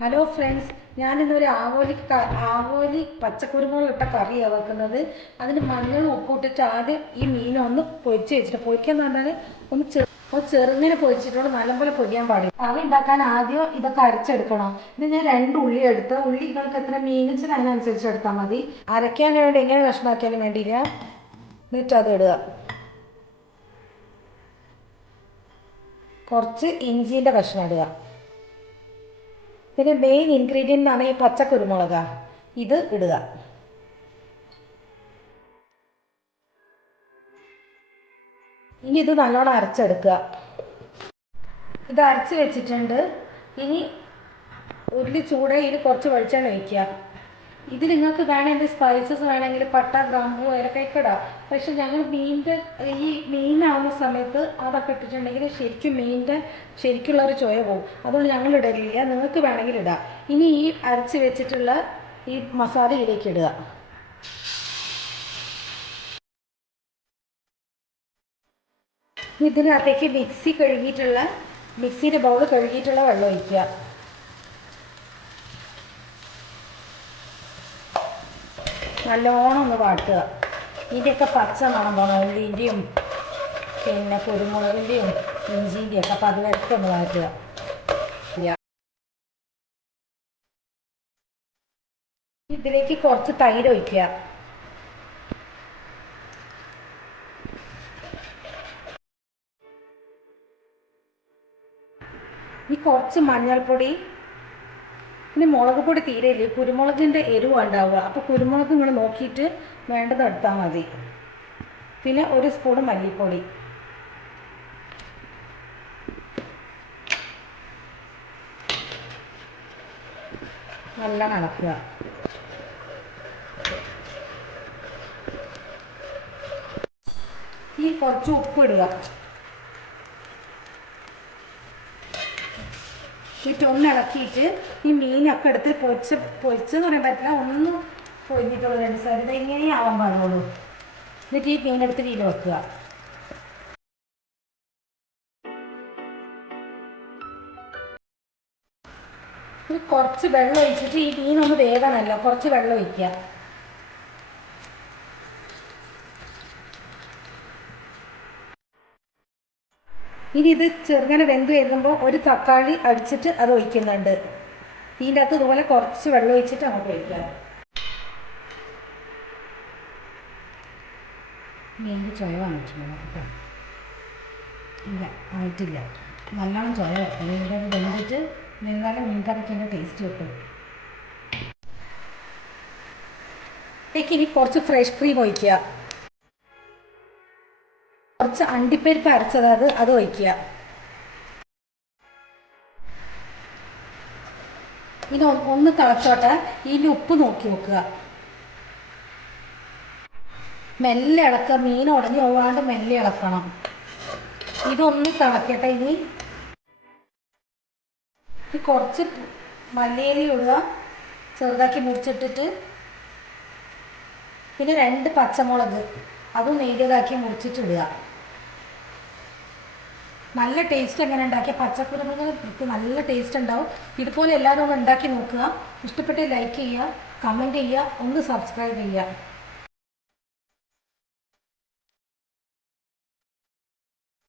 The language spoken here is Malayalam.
ഹലോ ഫ്രണ്ട്സ്, ഞാനിന്നൊരു ആവോലി പച്ചക്കുരുമുളക് ഇട്ട കറിയാണ് വെക്കുന്നത്. അതിന് മഞ്ഞളും ഉപ്പിട്ടിട്ട് ആദ്യം ഈ മീനൊന്ന് പൊരിച്ച് വെച്ചിട്ട്, പൊരിക്കാന്ന് പറഞ്ഞാൽ ചെറുങ്ങനെ പൊരിച്ചിട്ടുള്ള നല്ലപോലെ പൊരിയാൻ പാടില്ല. കറി ഉണ്ടാക്കാൻ ആദ്യം ഇതൊക്കെ അരച്ചെടുക്കണം. ഇത് ഞാൻ 2 ഉള്ളി എടുത്ത്, ഉള്ളി നിങ്ങൾക്ക് എത്ര മീൻ വെച്ചാൽ അതിനനുസരിച്ച് എടുത്താൽ മതി. അരയ്ക്കാൻ വേണ്ടി എങ്ങനെ കഷ്ണമാക്കിയാലും വേണ്ടിയില്ല. എന്നിട്ട് അത് ഇടുക. കുറച്ച് ഇഞ്ചിൻ്റെ കഷ്ണം ഇടുക. പിന്നെ മെയിൻ ഇൻഗ്രീഡിയൻ്റ് ആണ് ഈ പച്ചക്കുരുമുളക്. ഇത് ഇടുക. ഇനി ഇത് നല്ലോണം അരച്ചെടുക്കുക. ഇത് അരച്ച് വെച്ചിട്ടുണ്ട്. ഇനി ഉരുളി ചൂടയിൽ കുറച്ച് വെളിച്ചെണ്ണ ഒഴിക്കുക. ഇത് നിങ്ങൾക്ക് വേണമെങ്കിൽ സ്പൈസസ് വേണമെങ്കിൽ പട്ട, ഗ്രാമ്പൂ, ഏലക്കയൊക്കെ ഇടാം. പക്ഷെ ഞങ്ങൾ മീനാവുന്ന സമയത്ത് അതൊക്കെ ഇട്ടിട്ടുണ്ടെങ്കിൽ ശരിക്കുള്ളൊരു ചുവ പോകും. അതുകൊണ്ട് ഞങ്ങൾ ഇടലില്ല. നിങ്ങൾക്ക് വേണമെങ്കിൽ ഇടാം. ഇനി ഈ അരച്ച് വെച്ചിട്ടുള്ള ഈ മസാല ഇതിലേക്ക് ഇടുക. ഇതിനകത്തേക്ക് മിക്സിയുടെ ബൗൾ കഴുകിയിട്ടുള്ള വെള്ളം ഒഴിക്കുക. നല്ലോണം ഒന്ന് വാട്ടുക. ഇതിൻ്റെയൊക്കെ പച്ച മണം പോകണം. ഉള്ളിൻ്റെയും പിന്നെ കുരുമുളകിൻ്റെയും ഇഞ്ചിൻ്റെയും ഒക്കെ. അപ്പോൾ അത് വരയ്ക്ക് ഒന്ന് വാട്ടുക. ഇതിലേക്ക് കുറച്ച് തൈര് ഒഴിക്കുക. ഈ കുറച്ച് മഞ്ഞൾപ്പൊടി, പിന്നെ മുളക് പൊടി തീരെ ഇല്ല. കുരുമുളകിൻ്റെ എരിവ് ഉണ്ടാവുക. അപ്പോൾ കുരുമുളക് നിങ്ങൾ നോക്കിയിട്ട് വേണ്ടത് എടുത്താൽ മതി. പിന്നെ 1 സ്പൂൺ മല്ലിപ്പൊടി. നല്ല ഇളക്കുക. ഈ കുറച്ച് ഉപ്പ് ഇടുക. ഒന്ന് ഇളക്കിയിട്ട് ഈ മീനൊക്കെ എടുത്ത് പൊരിച്ചെന്ന് പറയാൻ പറ്റില്ല, ഒന്ന് പൊരിഞ്ഞിട്ടുള്ള 2 സൈഡ് ഇത് ഇങ്ങനെ ആവാൻ പാടുള്ളൂ. എന്നിട്ട് ഈ മീനെടുത്ത് ഇതിൽ വെക്കുക. കുറച്ച് വെള്ളം ഒഴിച്ചിട്ട് ഈ മീനൊന്ന് വേഗമല്ല, കുറച്ച് വെള്ളം ഒഴിക്കുക. ഇനി ഇത് ചെറുങ്ങനെ വെന്ത് വരുമ്പോൾ ഒരു തക്കാളി അടിച്ചിട്ട് അത് ഒഴിക്കുന്നുണ്ട്. ഇതിൻ്റെ അകത്ത് ഇതുപോലെ കുറച്ച് വെള്ളം ഒഴിച്ചിട്ട് അങ്ങോട്ട് ഒഴിക്കാം. മീനിൻ്റെ ചുവ വന്നിട്ടുണ്ടോ? ഇല്ല, ആയിട്ടില്ല. നല്ലോണം ചുവ മീൻ്റെ വെന്തിട്ട് വെന്താലും മീൻകറിക്ക് ടേസ്റ്റ് കിട്ടും. ഇനി കുറച്ച് ഫ്രഷ് ക്രീം ഒഴിക്കുക. കുറച്ച് അണ്ടിപ്പരിപ്പ് അരച്ചത് അത് ഒഴിക്കുക. ഇനി ഒന്ന് തിളച്ചോട്ടെ. ഇതിൽ ഉപ്പ് നോക്കി നോക്കുക. മെല്ലെ ഇളക്കുക. മീൻ ഉടഞ്ഞു പോകാണ്ട് മെല്ലെ ഇളക്കണം. ഇതൊന്ന് തിളക്കട്ടെ. ഇനി കുറച്ച് മല്ലിയില ഇടുക, ചെറുതാക്കി മുറിച്ചിട്ടിട്ട്. പിന്നെ 2 പച്ചമുളക് അതും നെയ്യതാക്കി മുറിച്ചിട്ടിടുക. നല്ല ടേസ്റ്റ് എങ്ങനെ ഉണ്ടാക്കിയ പച്ചക്കുരുമുളക് നല്ല ടേസ്റ്റ് ഉണ്ടാവും. ഇതുപോലെ എല്ലാവരും ഒന്ന് ഉണ്ടാക്കി നോക്കുക. ഇഷ്ടപ്പെട്ട് ലൈക്ക് ചെയ്യുക, കമൻറ്റ് ചെയ്യുക, ഒന്ന് സബ്സ്ക്രൈബ് ചെയ്യുക.